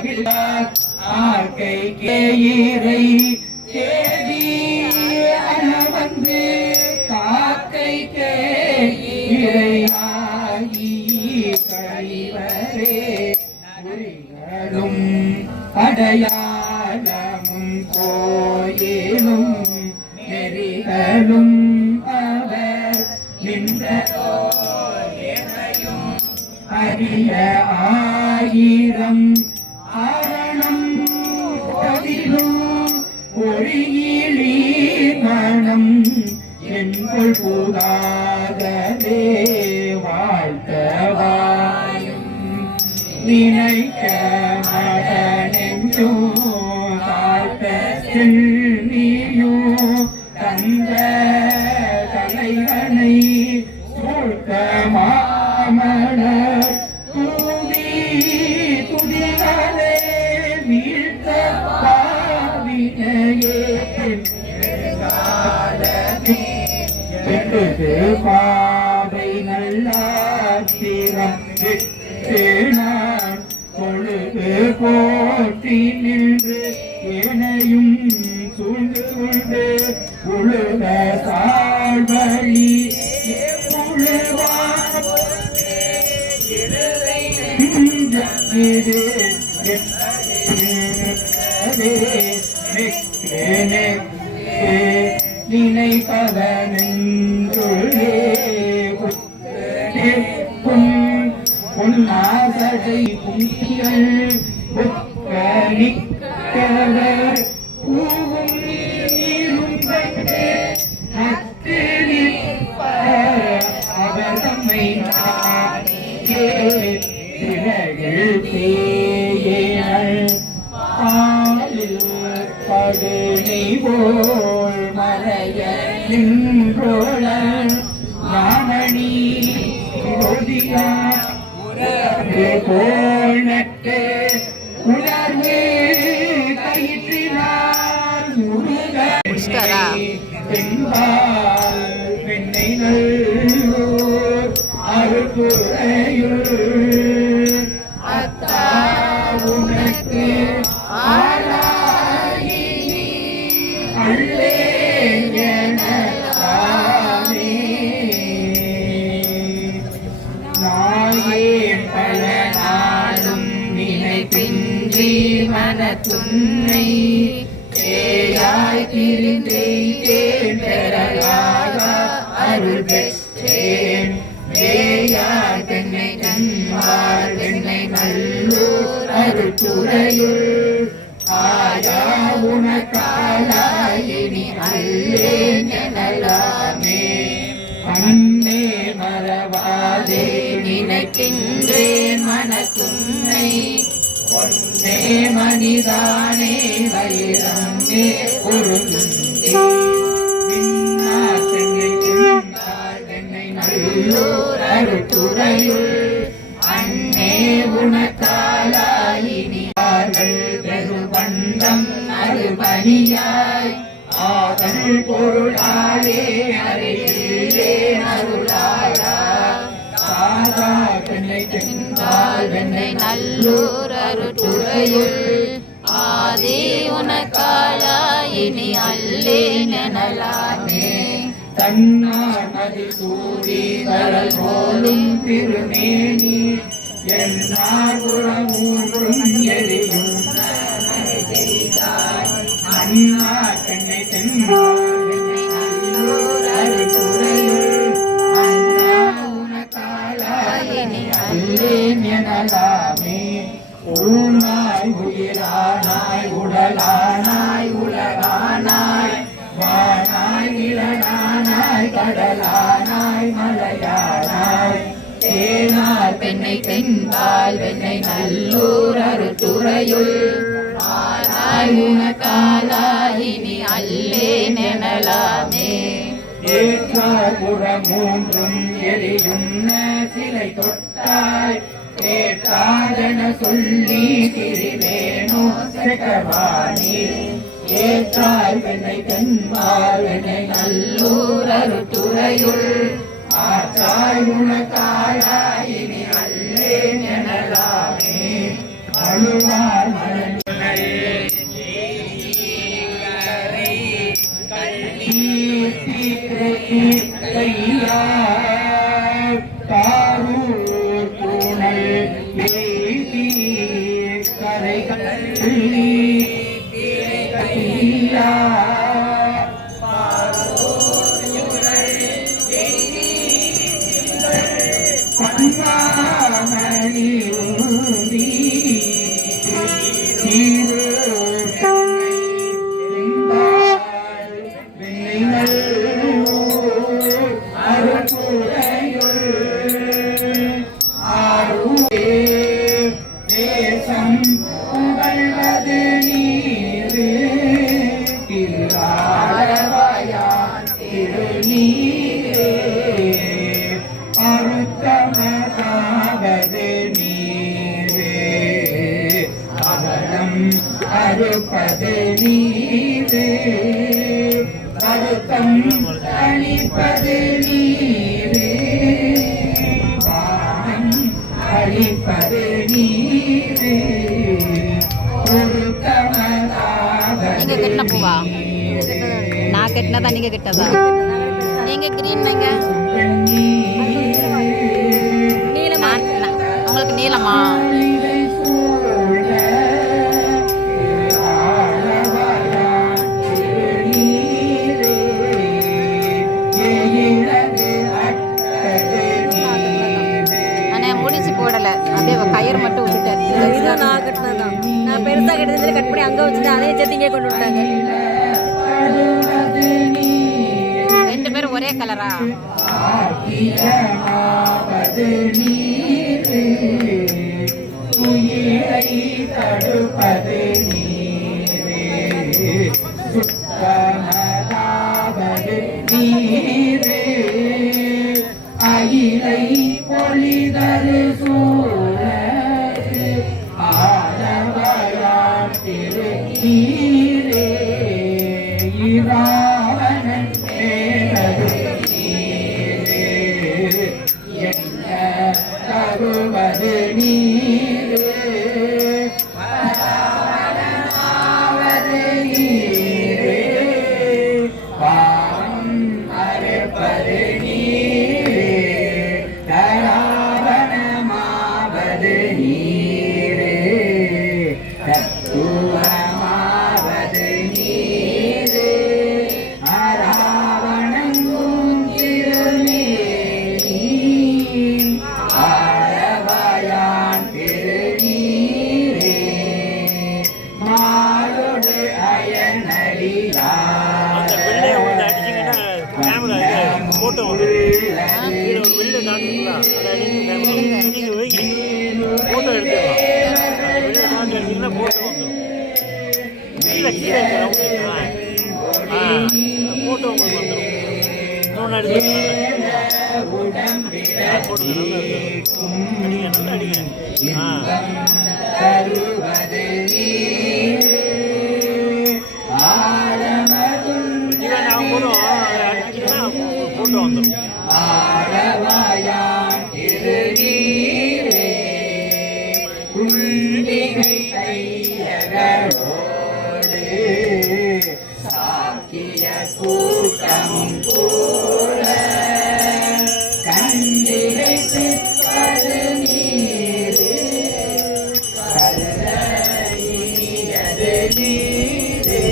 ஆக்கை கேயிரை தேடி வந்து காக்கை கேயிரையாகி கழிவரே குறிகளும் அடையாளமும் கோயிலும் நெறிகளும் அவர் நின்றதோ எனையும் அறிய ஆயிரம் ஆரணம் பதிலும் ஒளியிலி மனம் என்கொள் புகாததே வாழ்த்தவாயும் நினைக்க மகனெஞ்சோ தாழ்த்த செல்வியோ தந்த தலைவனை சூழ்த்த மாமலர் தூவி துதிகளே வீழ்த்த பாவினையே வெட்டுது பாவை நல்லாத்திரம் விட்டு நான் பொழுது போட்டி நின்று ஏனையும் சூழ்ந்து கொண்டு உழுத சாழ்வழி நினைப்பவனென்றுள்ளே பொன்னாசடை புங்கிகள் நிற்கவர் பூவும் நீரும் கண்டு நட்டு நிற்ப அவர் தம்மை விலகில் தேயல் பாலில் படுனை போல் மறைய நின்றோழ ஞானணி ஒதியா உறவு போல் நட்டு உணர்வு கயிற்றினார் முருக பெண்பால் பெண்ணை நல்லோர் அருகுறையுள் அத்தா உனக்கு ஆளாயினி அல்லே எனலாமே நாயேன் பல நாளும் நினைப்பின்றி மனத்துன்னை தேயாய் திரிந்தேன் பெறலாக அருள் பெற்றேன் வேயாய் தென்னை தன்மார் வெண்ணை நல்லூர் அருட்டுறையுள் ஆயா உனக்காலாயினி அல்லேன் எனலாமே அன்னே மறவாதே நினைக்கின்றேன் மனத்துன்னை பொன்னே மனிதானே வயிறங்கே ஒரு நல்லூர் அருட்டுறையுள் அன்னே உனக்காலாயினி பெருவண்டம் அருபணியாய் ஆதல் பொருளாலே அறிவிலே அருளாயா சாதா பெண்ணை தென்பால் வெண்ணை நல்லூர் அருட்டுறையுள் ஆதி உனக்காலாயினி அல்லேன் எனலாமே தன்னார் மதி சூடி கடல் போலும் திருமேனி என்னார் புறமூன்றும் எரியும் அண்ணா கண்ணை தென்பால் அருட்டுறையுள் அண்ணா உனக்காலாயினி அல்லேன் எனலாமே ஊனாய் உயிரானாய் உடலானாய் உலகானாய் வானாய் நிலனானாய் கடலானாய் மலையானாய் தேனார் பெண்ணை தென்பால் வெண்ணை நல்லூர் அருட்டுறையுள் ஆனாய் உனக்காலாயினி அல்லேன் எனலாமே ஏற்றார் புறம் மூன்றும் எரியும் சிலை தொட்டாய் ஏற்றாதென சொல்லி திரிவேனோ செகவாணி ஏற்றாய் வெண்ணை தென்பால் வெண்ணை நல்லூர் அருட்டுறையுள் ஆற்றாய் உனக்காலாயினி அல்லேன் எனலாமே அழுவார் மலர் தாரூர் பூனல் ஏதி கரைகள் பன்மாமணி ஊதி தேசம் புகழ்வது நீரு திருவாரவாயான் திருநீரே அருத்தமதாவது நீரே அவலம் அறுப்பது நீரே அறுத்தம் அளிப்பது நீரே வானம் அளிப்பது நீரே நீங்க கட்டின பூவா நான் கட்டினதா நீங்க கட்டதா நீங்க கிரீன் வைங்க உங்களுக்கு நீளமா முடிச்சு போடல அப்படியே கயிறு மட்டும் விட்டுட்டேன். இதுதான் நான் கட்டினதான். நான் பெருசாக கட்டினதுல கட் பண்ணி அங்கே வச்சுட்டு அதே சேர்த்து இங்கே கொண்டு விட்டாங்க. 2 பேரும் ஒரே கலரா அயிலை பொலிதரு சூழ ஆரவயான் திருநீரே இராவணன் மேலது நீரே என்ன தருவது நீரே பராவணமாவது நீரே பாவம் அறுப்பது நீரே தராவணமாவது நீரே தத்துவமாவது நீரே அராவணங்கும் திருநீரே ஆரவயான் திருநீரே மாலோடு அயனடியா போட்டோ போட்டோ எடுத்துக்கலாம் போட்டோ வந்துடும் கீழே கீழே போட்டோ உங்களுக்கு வந்துடும் இன்னொன்று எடுத்து போட்டு நல்லா அடிங்க இவன் நான் போதும் அடிச்சிங்கன்னா போட்டோ வந்துடும் ஆரவயான் திருநீரே குண்டிகை கையகரோடு சாக்கிய கூட்டமும் கூட கண்டிகை பிற்பது நீரே கல்லறியது நீரே